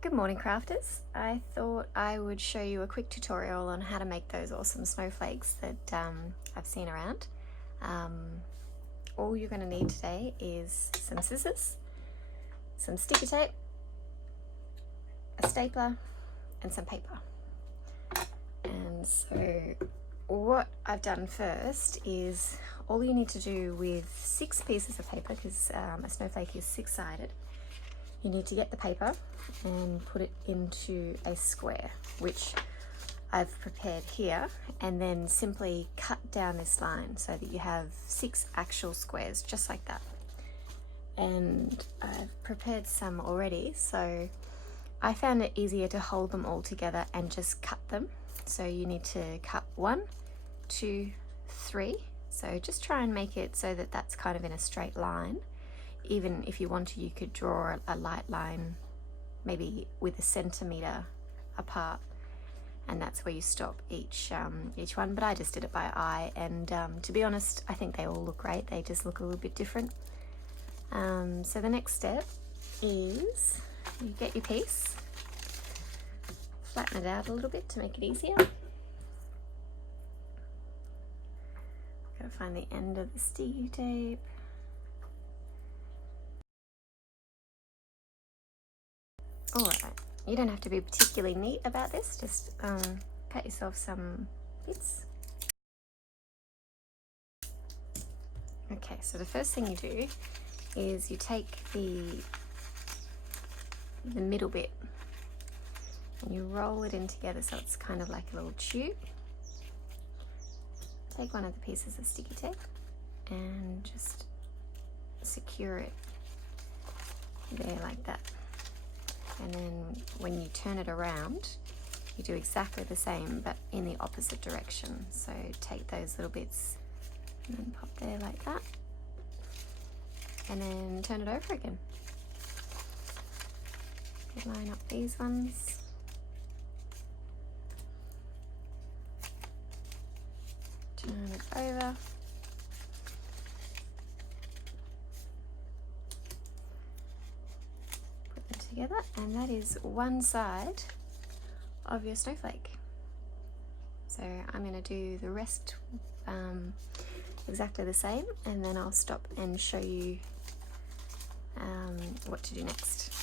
Good morning, crafters. I thought I would show you a quick tutorial on how to make those awesome snowflakes that I've seen around. All you're going to need today is some scissors, some sticky tape, a stapler, and some paper. And so what I've done first is all you need to do with 6 pieces of paper, because a snowflake is 6-sided, you need to get the paper and put it into a square, which I've prepared here, and then simply cut down this line so that you have 6 actual squares, just like that. And I've prepared some already, so I found it easier to hold them all together and just cut them. So you need to cut 1, 2, 3. So just try and make it so that that's kind of in a straight line. Even if you want to, you could draw a light line, maybe with a centimetre apart, and that's where you stop each one. But I just did it by eye, and to be honest, I think they all look great. They just look a little bit different. So the next step is you get your piece, flatten it out a little bit to make it easier. Gotta find the end of the sticky tape. Alright, you don't have to be particularly neat about this, just cut yourself some bits. Okay, so the first thing you do is you take the middle bit and you roll it in together so it's kind of like a little tube. Take one of the pieces of sticky tape and just secure it there like that. And then when you turn it around, you do exactly the same, but in the opposite direction. So take those little bits and then pop there like that. And then turn it over again. Line up these ones. Turn it over. Together, and that is one side of your snowflake. So I'm going to do the rest exactly the same, and then I'll stop and show you what to do next.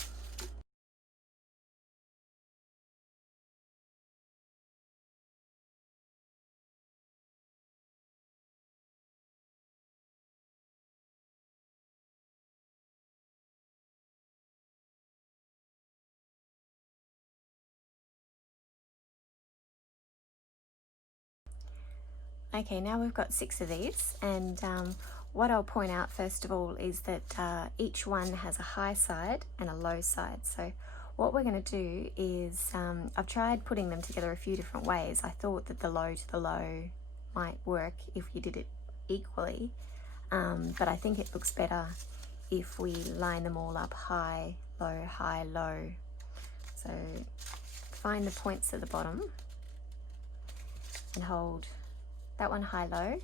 Okay, now we've got 6 of these, and what I'll point out first of all is that each one has a high side and a low side. So what we're going to do is, I've tried putting them together a few different ways. I thought that the low to the low might work if you did it equally, but I think it looks better if we line them all up high, low. So find the points at the bottom and hold that one high, low.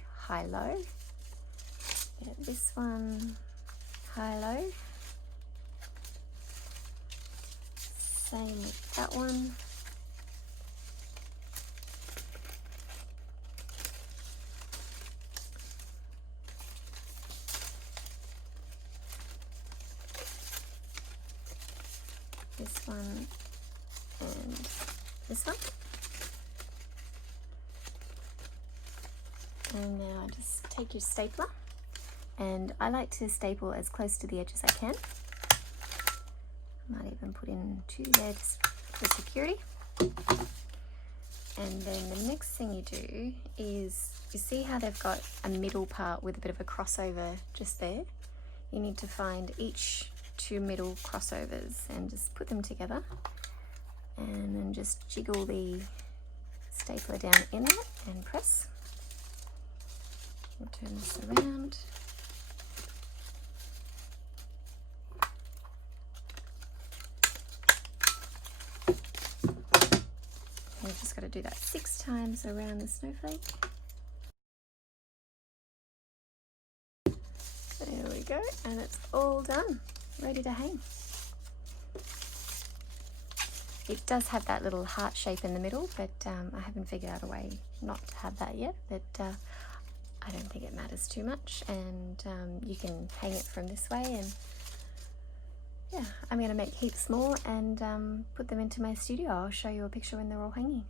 Get this one high, low. Same with that one. This one and this one. And now just take your stapler, and I like to staple as close to the edge as I can. Might even put in 2 there just for security. And then the next thing you do is, you see how they've got a middle part with a bit of a crossover just there? You need to find each 2 middle crossovers and just put them together, and then just jiggle the stapler down in it and press. We'll turn this around. And you've just got to do that 6 times around the snowflake. There we go, and it's all done, ready to hang. It does have that little heart shape in the middle, but I haven't figured out a way not to have that yet, but I don't think it matters too much, and you can hang it from this way. And yeah, I'm going to make heaps more and put them into my studio. I'll show you a picture when they're all hanging.